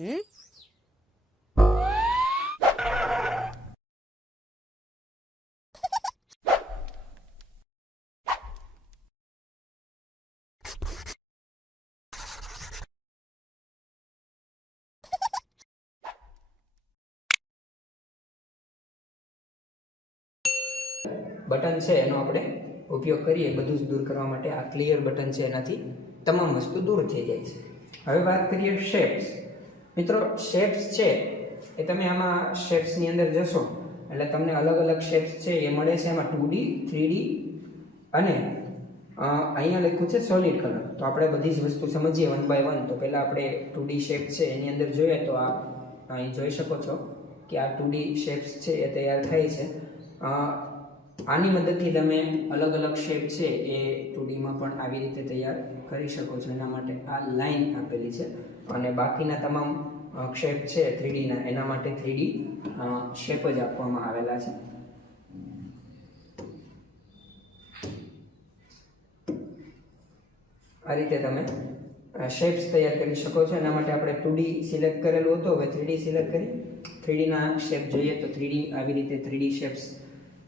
Button છે એનો આપણે ઉપયોગ કરીએ બધું જ દૂર કરવા માટે. આ ક્લિયર બટન છે, એનાથી તમામ વસ્તુ દૂર થઈ જાય છે. હવે વાત કરીએ શેપ્સ. મિત્રો, શેપ્સ છે એ તમે આમાં શેપ્સની અંદર જશો એટલે તમને અલગ અલગ શેપ્સ છે એ મળે છે. એમાં 2D, 3D અને અહીંયા લખ્યું છે સોલિડ કલર. તો આપણે બધી જ વસ્તુ સમજીએ વન બાય વન. તો પહેલાં આપણે 2D શેપ છે એની અંદર જોઈએ તો આ અહીં જોઈ શકો છો કે આ 2D શેપ્સ છે એ તૈયાર થાય છે. આની મદદથી તમે અલગ અલગ શેપ છે એ 2Dમાં પણ આવી રીતે તૈયાર કરી શકો છો. એના માટે આ લાઈન આપેલી છે અને બાકીના તમામ શેપ છે 3Dના એના માટે 3D શેપ જ આપવામાં આવેલા છે. આ રીતે તમે શેપ્સ તૈયાર કરી શકો છો. એના માટે આપણે 2D સિલેક્ટ કરેલું હતું, હવે 3D સિલેક્ટ કરી 3Dના શેપ જોઈએ તો 3D આવી રીતે 3D શેપ્સ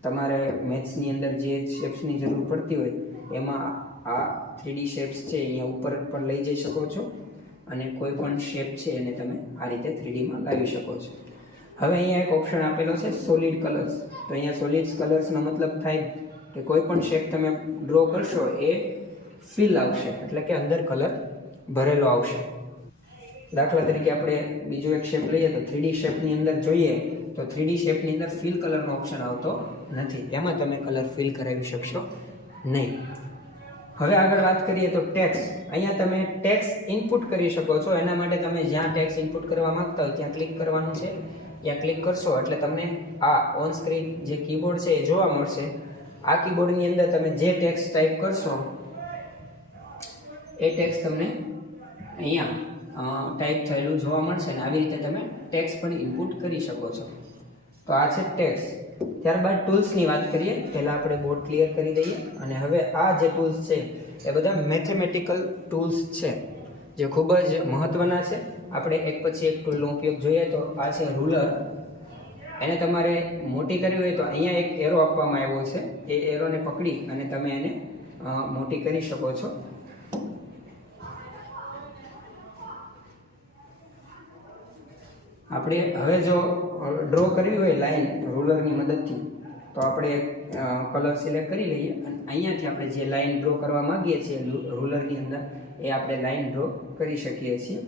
તમારે મેથ્સની અંદર જે શેપ્સની જરૂર પડતી હોય એમાં આ 3D શેપ્સ છે અહીંયા ઉપર પણ લઈ જઈ શકો છો અને કોઈ પણ શેપ છે એને તમે આ રીતે 3Dમાં લાવી શકો છો. હવે અહીંયા એક ઓપ્શન આપેલો છે સોલિડ કલર્સ. તો અહીંયા સોલિડ કલર્સનો મતલબ થાય કે કોઈ પણ શેપ તમે ડ્રો કરશો એ ફિલ આવશે, એટલે કે અંદર કલર ભરેલો આવશે. દાખલા તરીકે આપણે બીજો એક શેપ લઈએ તો 3D શેપની અંદર જોઈએ તો 3D શેપની અંદર ફિલ કલરનો ઓપ્શન આવતો નથી, એમાં તમે કલર ફિલ કરાવી શકશો નહીં. હવે આગળ વાત કરીએ તો ટેક્સ. અહીંયા તમે ટેક્સ ઇનપુટ કરી શકો છો. એના માટે તમે જ્યાં ટેક્સ ઇનપુટ કરવા માંગતા હોય ત્યાં ક્લિક કરવાનું છે. ત્યાં ક્લિક કરશો એટલે તમને આ ઓન સ્ક્રીન જે કીબોર્ડ છે એ જોવા મળશે. આ કીબોર્ડની અંદર તમે જે ટેક્સ ટાઈપ કરશો એ ટેક્સ તમને અહીંયા ટાઈપ થયેલું જોવા મળશે અને આવી રીતે તમે ટેક્સ પણ ઇનપુટ કરી શકો છો. તો આ છે ટેક્સ. ત્યારબાદ ટૂલ્સની વાત કરીએ. પહેલાં આપણે બોર્ડ ક્લિયર કરી દઈએ અને હવે આ જે ટૂલ્સ છે એ બધા મેથેમેટિકલ ટૂલ્સ છે જે ખૂબ જ મહત્ત્વના છે. આપણે એક પછી એક ટૂલનો ઉપયોગ જોઈએ તો આ છે રૂલર. એને તમારે મોટી કરવી હોય તો અહીંયા એક એરો આપવામાં આવ્યો છે. એ એરોને પકડી અને તમે એને મોટી કરી શકો છો. આપણે હવે જો ડ્રો કરવી હોય લાઈન રૂલરની મદદથી તો આપણે કલર સિલેક્ટ કરી લઈએ અને અહીંયાથી આપણે જે લાઈન ડ્રો કરવા માંગીએ છીએ રૂલરની અંદર એ આપણે લાઈન ડ્રો કરી શકીએ છીએ.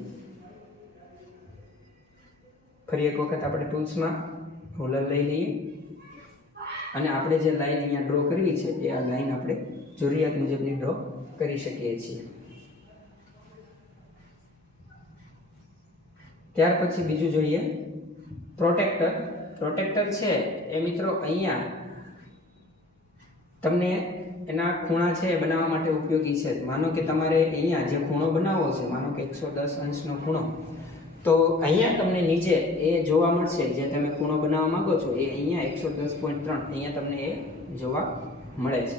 ફરી એક વખત આપણે ટૂલ્સમાં રૂલર લઈ લઈએ અને આપણે જે લાઈન અહીંયા ડ્રો કરવી છે એ આ લાઈન આપણે જરૂરિયાત મુજબની ડ્રો કરી શકીએ છીએ. ત્યાર પછી બીજું જોઈએ પ્રોટેક્ટર. પ્રોટેક્ટર છે એ મિત્રો અહીંયા તમને એના ખૂણા છે એ બનાવવા માટે ઉપયોગી છે. માનો કે તમારે અહીંયા જે ખૂણો બનાવવો છે, માનો કે 110 અંશનો ખૂણો, તો અહીંયા તમને નીચે એ જોવા મળશે. જે તમે ખૂણો બનાવવા માંગો છો એ અહીંયા 110.3 અહીંયા તમને એ જોવા મળે છે.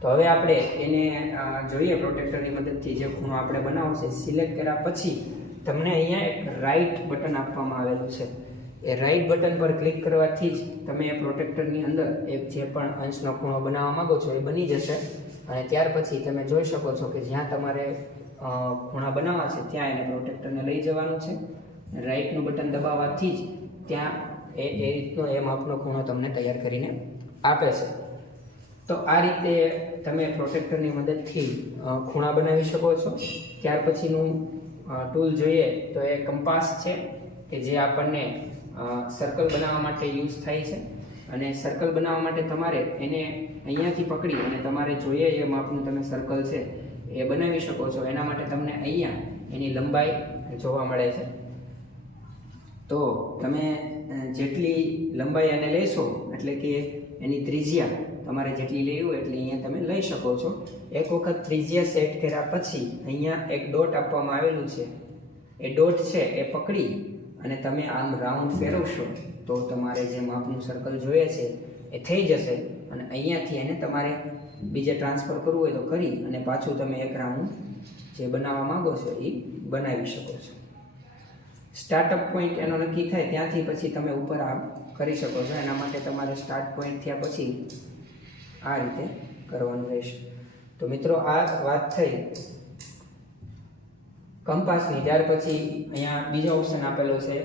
તો હવે આપણે એને જોઈએ પ્રોટેક્ટરની મદદથી જે ખૂણો આપણે બનાવવો છે. સિલેક્ટ કર્યા પછી તમને અહીંયા એક રાઈટ બટન આપવામાં આવેલું છે. એ રાઈટ બટન પર ક્લિક કરવાથી જ તમે એ પ્રોટેક્ટરની અંદર એક જે પણ અંશનો ખૂણો બનાવવા માંગો છો એ બની જશે અને ત્યાર પછી તમે જોઈ શકો છો કે જ્યાં તમારે ખૂણા બનાવવા છે ત્યાં એને પ્રોટેક્ટરને લઈ જવાનું છે. રાઈટનું બટન દબાવવાથી જ ત્યાં એ રીતનો એ માપનો ખૂણો તમને તૈયાર કરીને આપે છે. તો આ રીતે તમે પ્રોટેક્ટરની મદદથી ખૂણા બનાવી શકો છો. ત્યાર પછીનું ટૂલ જોઈએ તો એ કંપાસ છે કે જે આપણને સર્કલ બનાવવા માટે યુઝ થાય છે અને સર્કલ બનાવવા માટે તમારે એને અહીંયાથી પકડી અને તમારે જોઈએ એ માપનું તમે સર્કલ છે એ બનાવી શકો છો. એના માટે તમને અહીંયા એની લંબાઈ જોવા મળે છે. તો તમે જેટલી લંબાઈ એને લેશો એટલે કે એની ત્રિજ્યા તમારે જેટલી લેવી હોય એટલી અહીંયા તમે લઈ શકો છો. એક વખત ત્રિજ્યા સેટ કર્યા પછી અહીંયા એક ડોટ આપવામાં આવેલું છે. એ ડોટ છે એ પકડી અને તમે આમ રાઉન્ડ ફેરવશો તો તમારે જે માપનું સર્કલ જોઈએ છે એ થઈ જશે અને અહીંયાથી એને તમારે બીજે ટ્રાન્સફર કરવું હોય તો કરી અને પાછું તમે એક રાઉન્ડ જે બનાવવા માંગો છો એ બનાવી શકો છો. સ્ટાર્ટઅપ પોઈન્ટ એનો નક્કી થાય ત્યાંથી પછી તમે ઉપર આ કરી શકો છો. એના માટે તમારે સ્ટાર્ટ પોઈન્ટ થયા પછી આ રીતે કરવાનું રહેશે. તો મિત્રો આ વાત થઈ કંપાસની. ત્યાર પછી અહીંયા બીજો ઓપ્શન આપેલો છે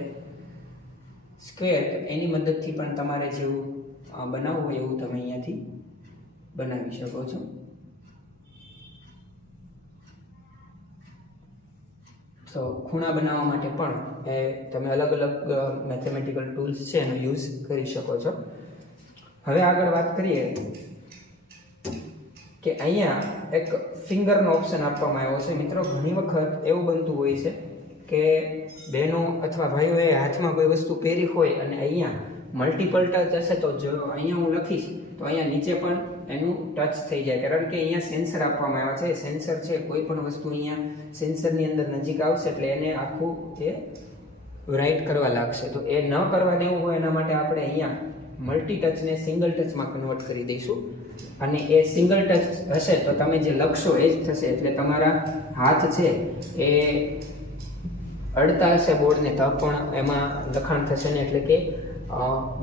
સ્ક્વેર. એની મદદથી પણ તમારે જેવું બનાવવું હોય એવું તમે અહીંયાથી બનાવી શકો છો. તો ખૂણા બનાવવા માટે પણ એ તમે અલગ અલગ મેથેમેટિકલ ટૂલ્સ છે એનો યુઝ કરી શકો છો. હવે આગળ વાત કરીએ કે અહીંયા એક ફિંગરનો ઓપ્શન આપવામાં આવ્યો છે. મિત્રો ઘણી વખત એવું બનતું હોય છે કે બહેનો અથવા ભાઈઓએ હાથમાં કોઈ વસ્તુ પહેરી હોય અને અહીંયા મલ્ટિપલ ટચ હશે તો જો અહીંયા હું લખીશ તો અહીંયા નીચે પણ એનું ટચ થઈ જાય, કારણ કે અહીંયા સેન્સર આપવામાં આવ્યા છે. સેન્સર છે કોઈ પણ વસ્તુ અહીંયા સેન્સરની અંદર નજીક આવશે એટલે એને આખું એ રાઇટ કરવા લાગશે. તો એ ન કરવા દેવું હોય એના માટે આપણે અહીંયા મલ્ટી ટચને સિંગલ ટચમાં કન્વર્ટ કરી દઈશું. અને એ સિંગલ ટચ હશે તો તમે જે લખશો એ જ થશે. એટલે તમારા હાથ છે એ અડતા હશે બોર્ડને તો પણ એમાં લખાણ થશે ને, એટલે કે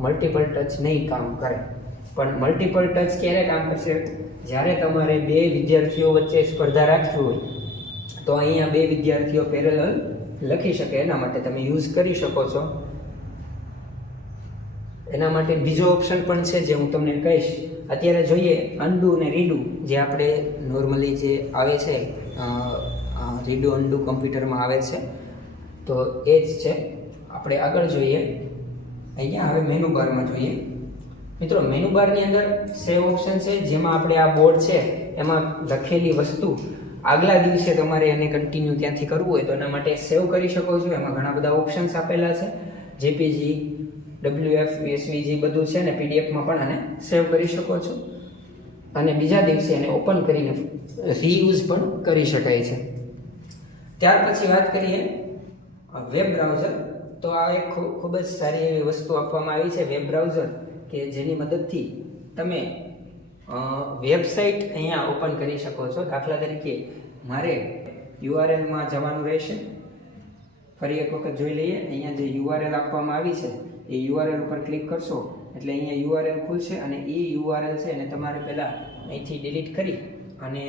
મલ્ટિપલ ટચ નહીં કામ કરે. પણ મલ્ટિપલ ટચ ક્યારે કામ કરશે? જ્યારે તમારે બે વિદ્યાર્થીઓ વચ્ચે સ્પર્ધા રાખવી હોય તો અહીંયા બે વિદ્યાર્થીઓ પેરેલલ લખી શકે એના માટે તમે યુઝ કરી શકો છો. એના માટે બીજો ઓપ્શન પણ છે જે હું તમને કહીશ. અત્યારે જોઈએ અનડુ અને રીડુ, જે આપણે નોર્મલી જે આવે છે રીડુ અનડુ કમ્પ્યુટરમાં આવે છે, તો એ જ છે. આપણે આગળ જોઈએ અહીંયા હવે મેનુ બારમાં જોઈએ. મિત્રો મેનુ બારની અંદર સેવ ઓપ્શન છે, જેમાં આપણે આ બોર્ડ છે એમાં લખેલી વસ્તુ આગલા દિવસે તમારે એને કન્ટિન્યુ ત્યાંથી કરવું હોય તો એના માટે સેવ કરી શકો છો. એમાં ઘણા બધા ઓપ્શન્સ આપેલા છે, જેપીજી, WF, SVG બધું છે ને, પીડીએફમાં પણ આને સેવ કરી શકો છો. અને બીજા દિવસે એને ઓપન કરીને રીયુઝ પણ કરી શકાય છે. ત્યાર પછી વાત કરીએ વેબ બ્રાઉઝર. તો આ એક ખૂબ જ સારી એવી વસ્તુ આપવામાં આવી છે, વેબ બ્રાઉઝર, કે જેની મદદથી તમે વેબસાઇટ અહીંયા ઓપન કરી શકો છો. દાખલા તરીકે મારે યુઆરએલમાં જવાનું રહેશે. ફરી એક વખત જોઈ લઈએ. અહીંયા જે યુઆરએલ આપવામાં આવી છે એ યુઆરએલ ઉપર ક્લિક કરશો એટલે અહીંયા યુઆરએલ ખુલશે અને એ યુઆરએલ છે એને તમારે પહેલાં અહીંથી ડિલીટ કરી અને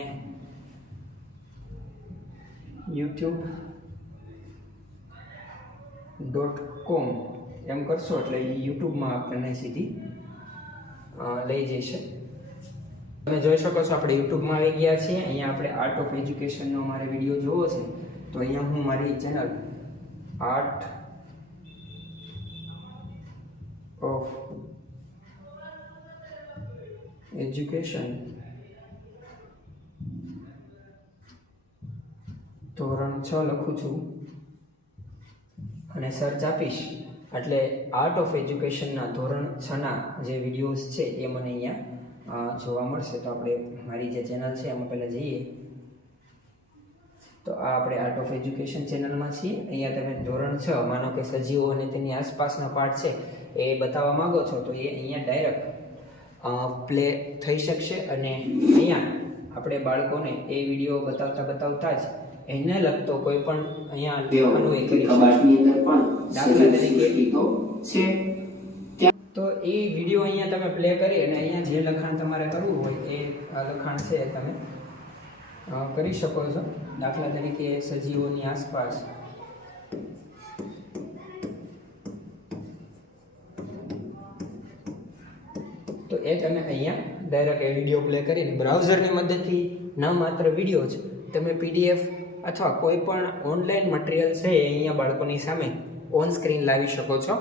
youtube.com એમ કરશો એટલે યુટ્યુબમાં આપણને સીધી લઈ જશે. તમે જોઈ શકો છો આપણે યુટ્યુબમાં આવી ગયા છીએ. અહીંયા આપણે આર્ટ ઓફ એજ્યુકેશનનો મારે વિડીયો જોવો છે તો અહીંયા હું મારી ચેનલ આર્ટ ઓફ એજ્યુકેશન ધોરણ 6 લખું છું અને સર્ચ આપીશ એટલે આર્ટ ઓફ એજ્યુકેશનના ધોરણ 6ના જે વિડીયોઝ છે એ મને અહીંયા જોવા મળશે. તો આપણે મારી જે ચેનલ છે એમાં પહેલાં જઈએ તો આ આપણે આર્ટ ઓફ એજ્યુકેશન ચેનલમાં છીએ. અહીંયા તમે ધોરણ 6 માનો કે સજીવો અને તેની આસપાસના પાઠ છે એ બતાવવા માંગો છો તો એ અહીંયા ડાયરેક્ટ પ્લે થઈ શકશે. અને અહીંયા આપણે બાળકોને એ વિડીયો બતાવતા જ એને લગતો કોઈ પણ અહીંયા લેખનો એ કરી દાખલા તરીકે છે તો એ વિડીયો અહીંયા તમે પ્લે કરી અને અહીંયા જે લખાણ તમારે કરવું હોય એ લખાણ છે તમે કરી શકો છો. દાખલા તરીકે સજીવોની આસપાસ તો એ તમે અહીંયા ડાયરેક્ટ એ વિડીયો પ્લે કરીને બ્રાઉઝરની મદદથી ન માત્ર વિડીયો છે તમે PDF અથવા કોઈ પણ ઓનલાઈન મટીરિયલ છે એ અહીંયા બાળકોની સામે ઓન સ્ક્રીન લાવી શકો છો.